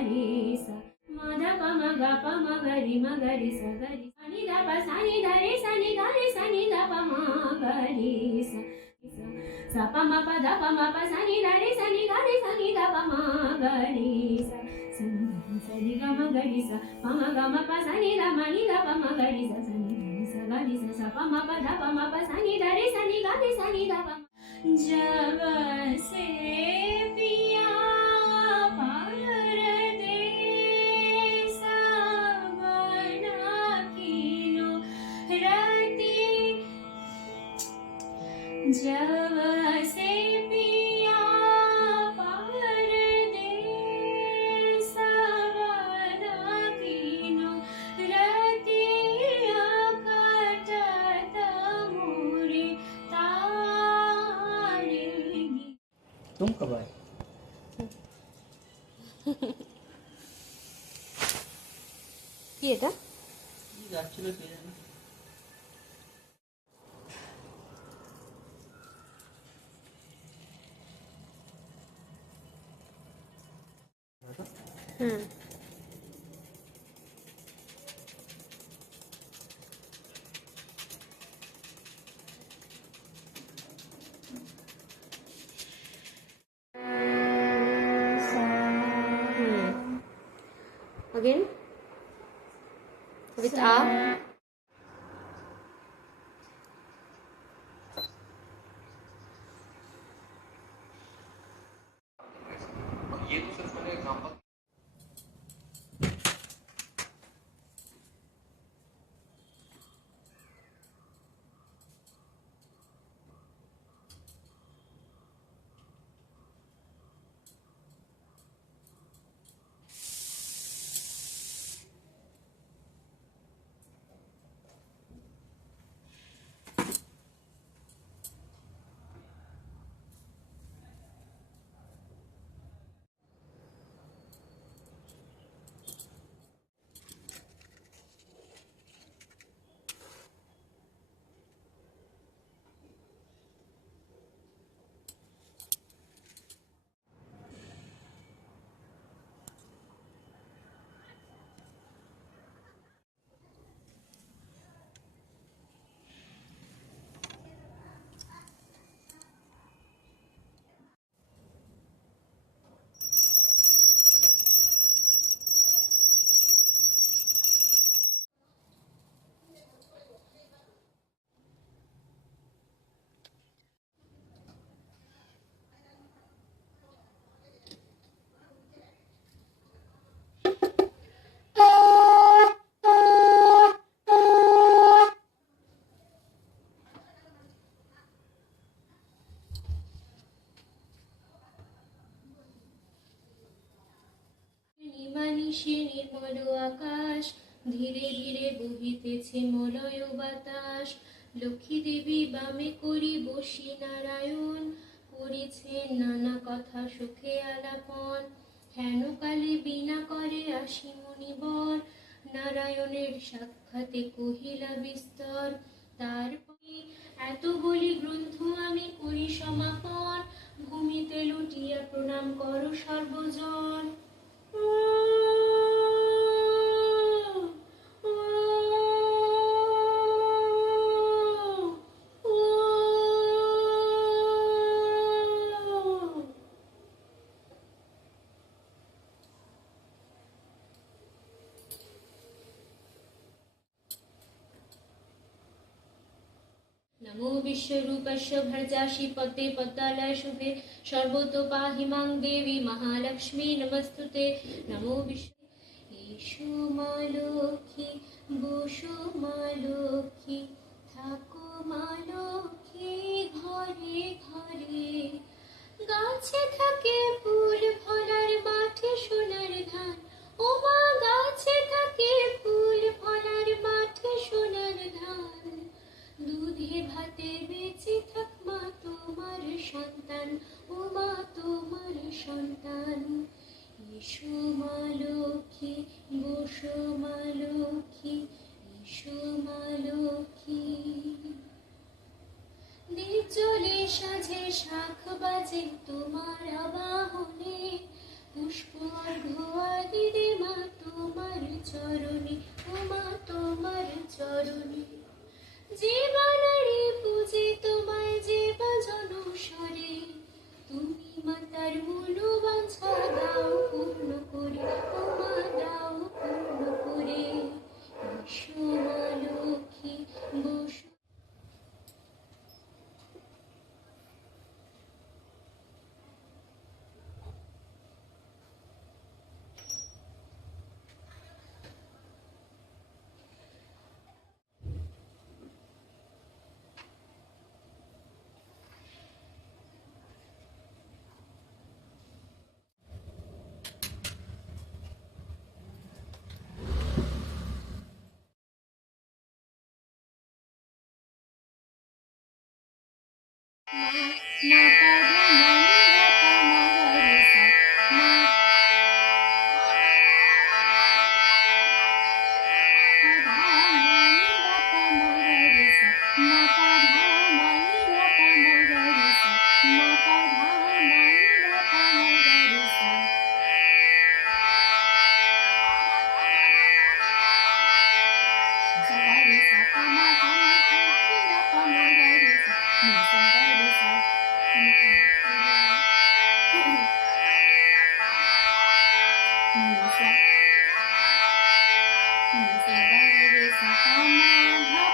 ri sa ma da pa ma ga ri sa ga ri sa ni da pa sa ni da re sa ni ga re sa ni da pa ma ga ri sa sa pa ma pa da pa ma pa sa ni da re sa ni ga re sa ni da pa ma ga ri sa sa ni ga ma ga ri sa pa ma ga ma pa sa ni da ma ni da pa ma ga ri sa sa ni ga ri sa sa pa ma pa da pa ma pa sa ni da re sa ni ga re sa ni da pa जब से पिया परदेस बना कीनो रति जब से पिया परदेस बना कीनो रति कटत मोरे तुम कब आए? কি এটা? যাচ্ছিল কে জানে। হুম again with a ये तो सिर्फ मैंने एग्जांपल নিমানিশে নির্মল আকাশ ধীরে ধীরে বহিতেছে মলয় বাতাস লক্ষ্মী দেবী বামে করি বসি নারায়ণ করেছেন নানা কথা সুখে আলাপন হেন কালে বিনা করে আসি মুনিবর নারায়ণের সাক্ষাতে কহিলা বিস্তর তারপরে এত বলি গ্রন্থ আমি করি সমাপন ভূমিতে লুটিয়া প্রণাম করো সর্বজন नमो विश्वरूपस्य भर्जासि पद्मे पद्मालय शुभे सर्वतो पाहि मां देवी महालक्ष्मी नमस्तुते नमो विश्व एषो मा लक्ष्मी बसो मा लक्ष्मी थाको मा लक्ष्मी घरे घरे गाছে থাকে ফুল ফলার মাঠে সোনার ধান ও মা গাছে থাকে ফুল ফলার মাঠে সোনার ধান দুধে ভাতে বেঁচে থাক মা তোমার সন্তান ও মা তোমার সন্তান এসো মা লক্ষ্মী বসো মা লক্ষ্মী এসো মা লক্ষ্মী দীপ জ্বলে সাজে শাখ বাজে তোমার আবাহনে পুষ্প চরণে ওমা তোমার চরণে জীবনারে পুজে তোমায় যে বাজন স্বরে তুমি মাতার মনোবাঞ্ছা দাও পূর্ণ করে ওমা দাও পূর্ণ করে এসো মা Lakshmi Basu ma pa dha ma ni dha pa ma ga re sa ma pa dha ma ni dha pa ma ga re sa ma pa dha ma ni dha pa ma ga re sa ma pa dha ma ni dha pa ma ga re sa sa ga re sa pa ma ga ni dha pa ma ga re sa ni sa ga re sa ni sa ni sa ga re sa pa ma dha